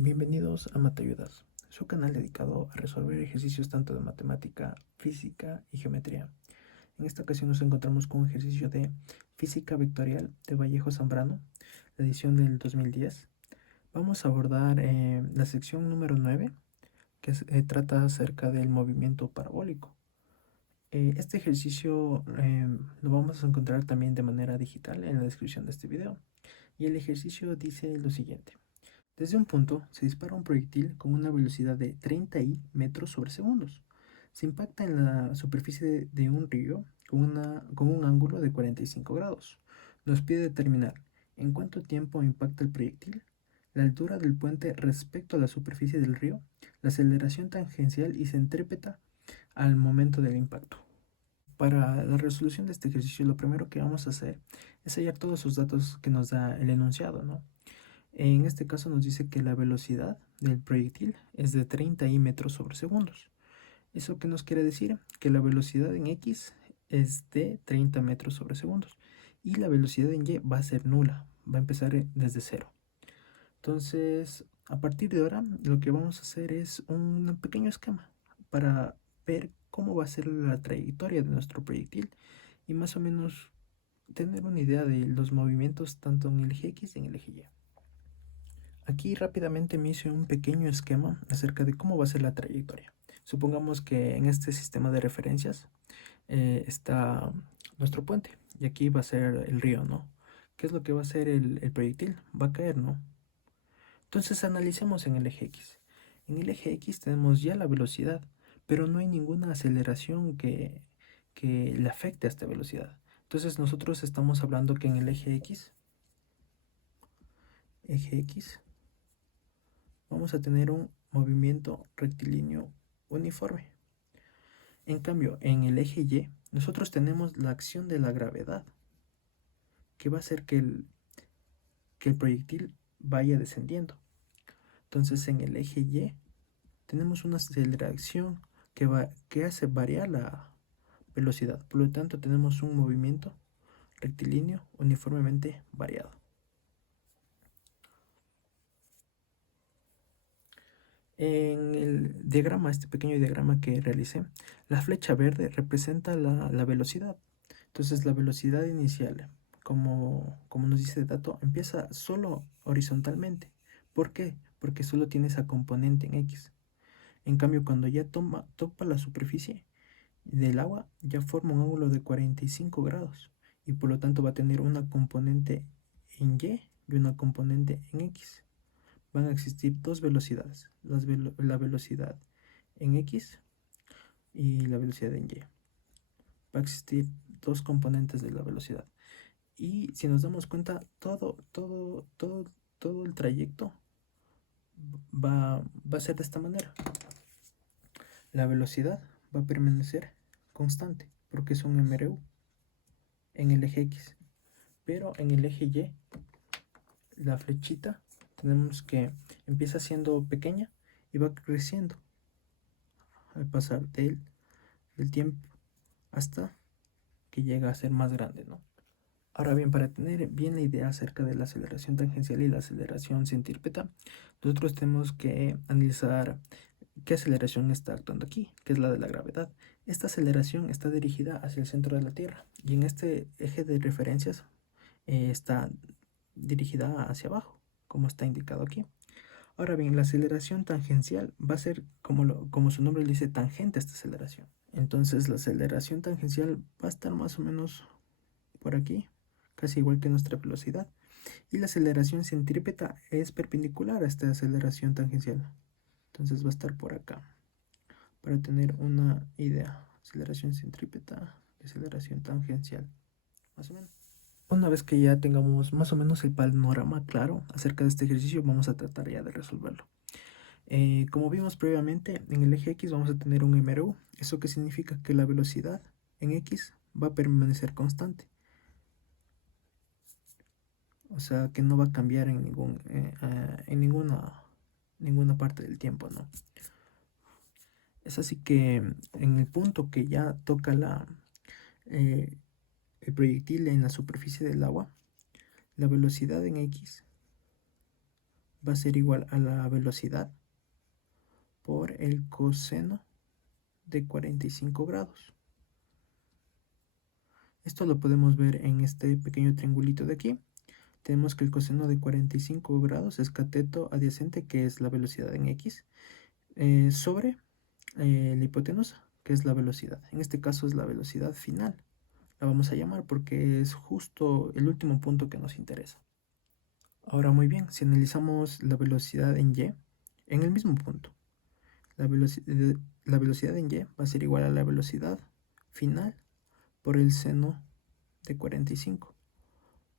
Bienvenidos a Matayudas, su canal dedicado a resolver ejercicios tanto de matemática, física y geometría. En esta ocasión nos encontramos con un ejercicio de física vectorial de Vallejo Zambrano, la edición del 2010. Vamos a abordar la sección número 9, que trata acerca del movimiento parabólico. Este ejercicio lo vamos a encontrar también de manera digital en la descripción de este video. Y el ejercicio dice lo siguiente. Desde un punto se dispara un proyectil con una velocidad de 30 metros sobre segundos. Se impacta en la superficie de un río con un ángulo de 45 grados. Nos pide determinar en cuánto tiempo impacta el proyectil, la altura del puente respecto a la superficie del río, la aceleración tangencial y centrípeta al momento del impacto. Para la resolución de este ejercicio, lo primero que vamos a hacer es hallar todos los datos que nos da el enunciado, ¿no? En este caso nos dice que la velocidad del proyectil es de 30 metros sobre segundos. ¿Eso qué nos quiere decir? Que la velocidad en X es de 30 metros sobre segundos y la velocidad en Y va a ser nula, va a empezar desde cero. Entonces, a partir de ahora, lo que vamos a hacer es un pequeño esquema para ver cómo va a ser la trayectoria de nuestro proyectil y más o menos tener una idea de los movimientos tanto en el eje X y en el eje Y. Aquí rápidamente me hice un pequeño esquema acerca de cómo va a ser la trayectoria. Supongamos que en este sistema de referencias está nuestro puente y aquí va a ser el río, ¿no? ¿Qué es lo que va a hacer el proyectil? Va a caer, ¿no? Entonces analicemos en el eje X. En el eje X tenemos ya la velocidad, pero no hay ninguna aceleración que le afecte a esta velocidad. Entonces nosotros estamos hablando que en el eje X, vamos a tener un movimiento rectilíneo uniforme. En cambio, en el eje Y, nosotros tenemos la acción de la gravedad, que va a hacer que el proyectil vaya descendiendo. Entonces, en el eje Y, tenemos una aceleración que hace variar la velocidad. Por lo tanto, tenemos un movimiento rectilíneo uniformemente variado. En el diagrama, este pequeño diagrama que realicé, la flecha verde representa la velocidad. Entonces la velocidad inicial, como nos dice el dato, empieza solo horizontalmente. ¿Por qué? Porque solo tiene esa componente en X. En cambio, cuando ya topa la superficie del agua, ya forma un ángulo de 45 grados. Y por lo tanto va a tener una componente en Y y una componente en X. Van a existir dos velocidades, la velocidad en X y la velocidad en Y. Va a existir dos componentes de la velocidad. Y si nos damos cuenta, todo el trayecto va a ser de esta manera. La velocidad va a permanecer constante porque es un MRU en el eje X. Pero en el eje Y, la flechita tenemos que empieza siendo pequeña y va creciendo al pasar del tiempo hasta que llega a ser más grande, ¿no? Ahora bien, para tener bien la idea acerca de la aceleración tangencial y la aceleración centrípeta, nosotros tenemos que analizar qué aceleración está actuando aquí, que es la de la gravedad. Esta aceleración está dirigida hacia el centro de la Tierra y en este eje de referencias está dirigida hacia abajo, como está indicado aquí. Ahora bien, la aceleración tangencial va a ser, como su nombre le dice, tangente a esta aceleración. Entonces la aceleración tangencial va a estar más o menos por aquí, casi igual que nuestra velocidad. Y la aceleración centrípeta es perpendicular a esta aceleración tangencial. Entonces va a estar por acá. Para tener una idea, aceleración centrípeta y aceleración tangencial, más o menos. Una vez que ya tengamos más o menos el panorama claro acerca de este ejercicio, vamos a tratar ya de resolverlo. Como vimos previamente, en el eje X vamos a tener un MRU. ¿Eso qué significa? Que la velocidad en X va a permanecer constante. O sea, que no va a cambiar en ninguna parte del tiempo, ¿no? Es así que en el punto que ya toca el proyectil en la superficie del agua, la velocidad en X va a ser igual a la velocidad por el coseno de 45 grados. Esto lo podemos ver en este pequeño triangulito de aquí. Tenemos que el coseno de 45 grados es cateto adyacente, que es la velocidad en x, sobre la hipotenusa, que es la velocidad. En este caso es la velocidad final. La vamos a llamar porque es justo el último punto que nos interesa. Ahora muy bien, si analizamos la velocidad en y, en el mismo punto, la velocidad en y va a ser igual a la velocidad final por el seno de 45.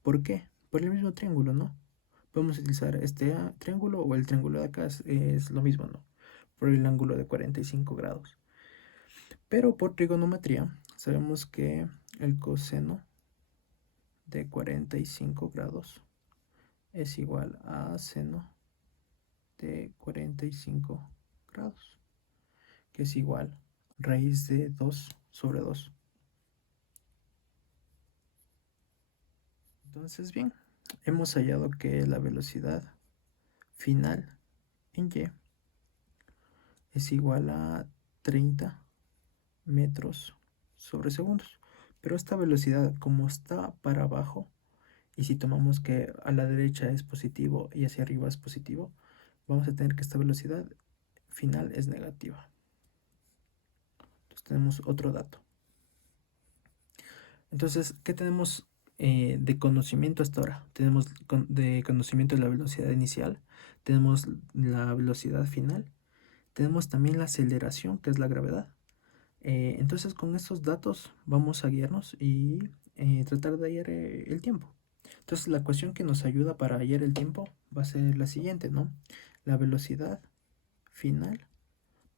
¿Por qué? Por el mismo triángulo, ¿no? Podemos utilizar este triángulo o el triángulo de acá, es lo mismo, ¿no? Por el ángulo de 45 grados. Pero por trigonometría sabemos que el coseno de 45 grados es igual a seno de 45 grados, que es igual raíz de 2 sobre 2. Entonces, bien, hemos hallado que la velocidad final en y es igual a 30 metros sobre segundos. Pero esta velocidad, como está para abajo, y si tomamos que a la derecha es positivo y hacia arriba es positivo, vamos a tener que esta velocidad final es negativa. Entonces tenemos otro dato. Entonces, ¿qué tenemos de conocimiento hasta ahora? Tenemos de conocimiento de la velocidad inicial, tenemos la velocidad final, tenemos también la aceleración, que es la gravedad. Entonces, con estos datos vamos a guiarnos y tratar de hallar el tiempo. Entonces, la ecuación que nos ayuda para hallar el tiempo va a ser la siguiente, ¿no? La velocidad final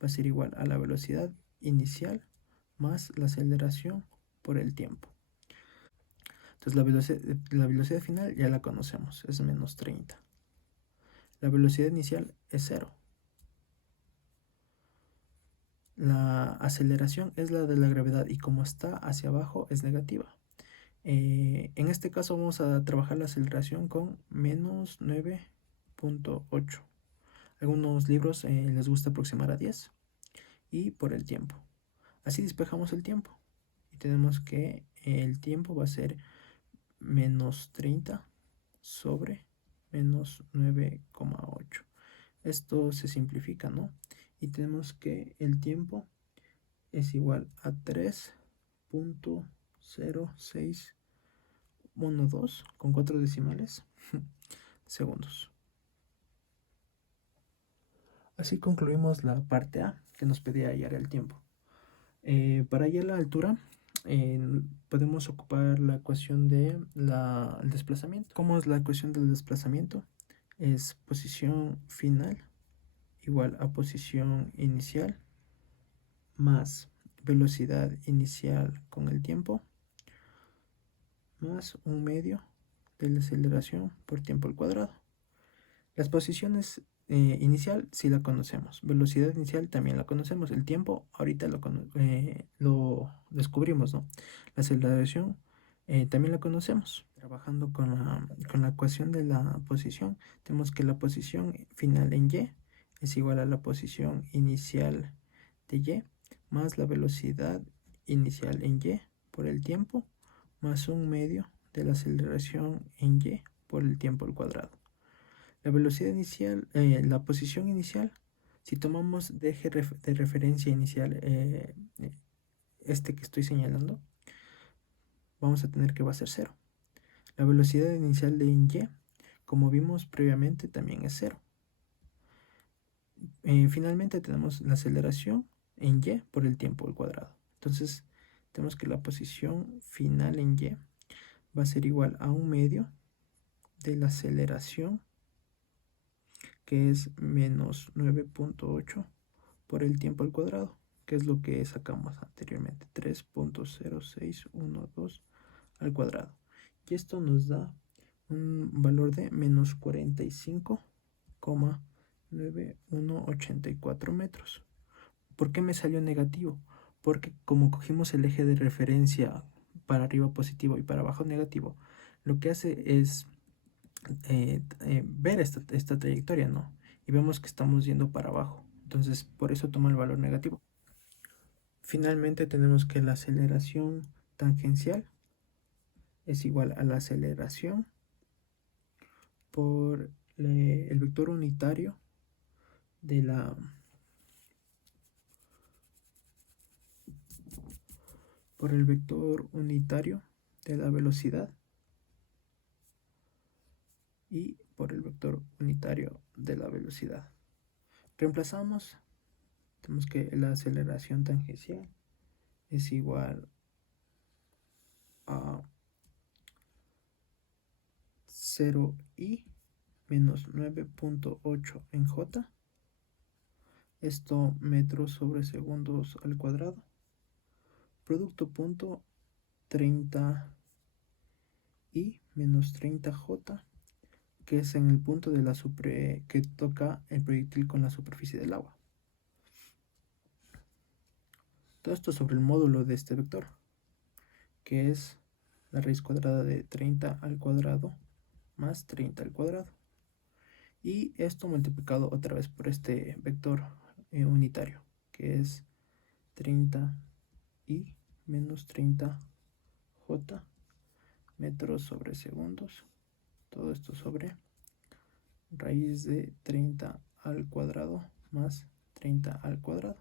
va a ser igual a la velocidad inicial más la aceleración por el tiempo. Entonces la velocidad final ya la conocemos, es menos 30. La velocidad inicial es 0. La aceleración es la de la gravedad y como está hacia abajo es negativa. En este caso vamos a trabajar la aceleración con menos 9.8. Algunos libros les gusta aproximar a 10 y por el tiempo. Así despejamos el tiempo y tenemos que el tiempo va a ser menos 30 sobre menos 9,8. Esto se simplifica, ¿no? Y tenemos que el tiempo es igual a 3.0612 con 4 decimales segundos. Así concluimos la parte A, que nos pedía hallar el tiempo. Para hallar la altura, podemos ocupar la ecuación del desplazamiento. ¿Cómo es la ecuación del desplazamiento? Es posición final igual a posición inicial más velocidad inicial con el tiempo más un medio de la aceleración por tiempo al cuadrado. Las posiciones inicial sí la conocemos, velocidad inicial también la conocemos, el tiempo ahorita lo descubrimos, ¿no? La aceleración también la conocemos. Trabajando con la ecuación de la posición, tenemos que la posición final en y es igual a la posición inicial de y más la velocidad inicial en y por el tiempo más un medio de la aceleración en y por el tiempo al cuadrado. La velocidad inicial, la posición inicial, si tomamos de eje de referencia inicial este que estoy señalando, vamos a tener que va a ser 0. La velocidad inicial de y, como vimos previamente, también es 0. Finalmente tenemos la aceleración en y por el tiempo al cuadrado. Entonces tenemos que la posición final en y va a ser igual a un medio de la aceleración, que es menos 9.8 por el tiempo al cuadrado, que es lo que sacamos anteriormente, 3.0612 al cuadrado. Y esto nos da un valor de menos 45,9184 metros. ¿Por qué me salió negativo? Porque como cogimos el eje de referencia para arriba positivo y para abajo negativo, lo que hace es ver esta trayectoria, ¿no? Y vemos que estamos yendo para abajo. Entonces, por eso toma el valor negativo. Finalmente tenemos que la aceleración tangencial es igual a la aceleración por el vector unitario de la velocidad y por el vector unitario de la velocidad. Reemplazamos, tenemos que la aceleración tangencial es igual a 0i menos 9.8 en j, esto metros sobre segundos al cuadrado, producto punto 30i menos 30j, que es en el punto de que toca el proyectil con la superficie del agua. Todo esto sobre el módulo de este vector, que es la raíz cuadrada de 30 al cuadrado más 30 al cuadrado. Y esto multiplicado otra vez por este vector unitario, que es 30i menos 30j metros sobre segundos. Todo esto sobre raíz de 30 al cuadrado más 30 al cuadrado.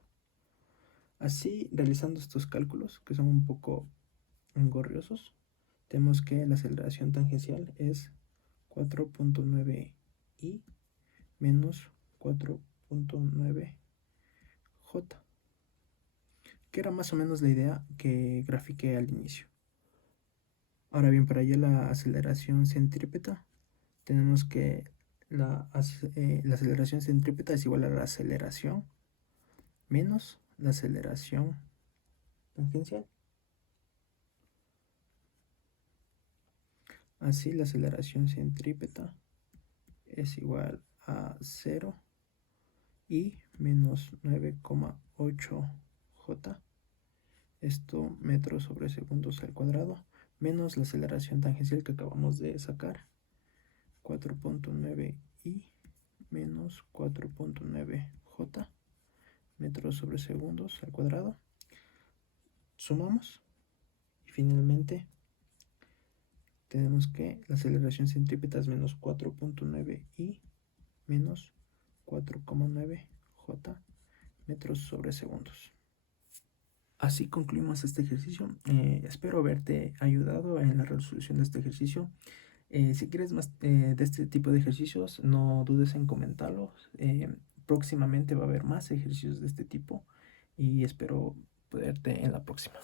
Así, realizando estos cálculos, que son un poco engorriosos, tenemos que la aceleración tangencial es 4.9i menos 4.9j, que era más o menos la idea que grafiqué al inicio. Ahora bien, para hallar la aceleración centrípeta, tenemos que la aceleración centrípeta es igual a la aceleración menos la aceleración tangencial. Así, la aceleración centrípeta es igual a 0 y menos 9,8j, esto metros sobre segundos al cuadrado, menos la aceleración tangencial que acabamos de sacar, 4.9i menos 4.9j, metros sobre segundos al cuadrado. Sumamos y finalmente tenemos que la aceleración centrípeta es menos 4.9i menos 4,9j metros sobre segundos. Así concluimos este ejercicio. Espero haberte ayudado en la resolución de este ejercicio. Si quieres más de este tipo de ejercicios, no dudes en comentarlos. Próximamente va a haber más ejercicios de este tipo y espero verte en la próxima.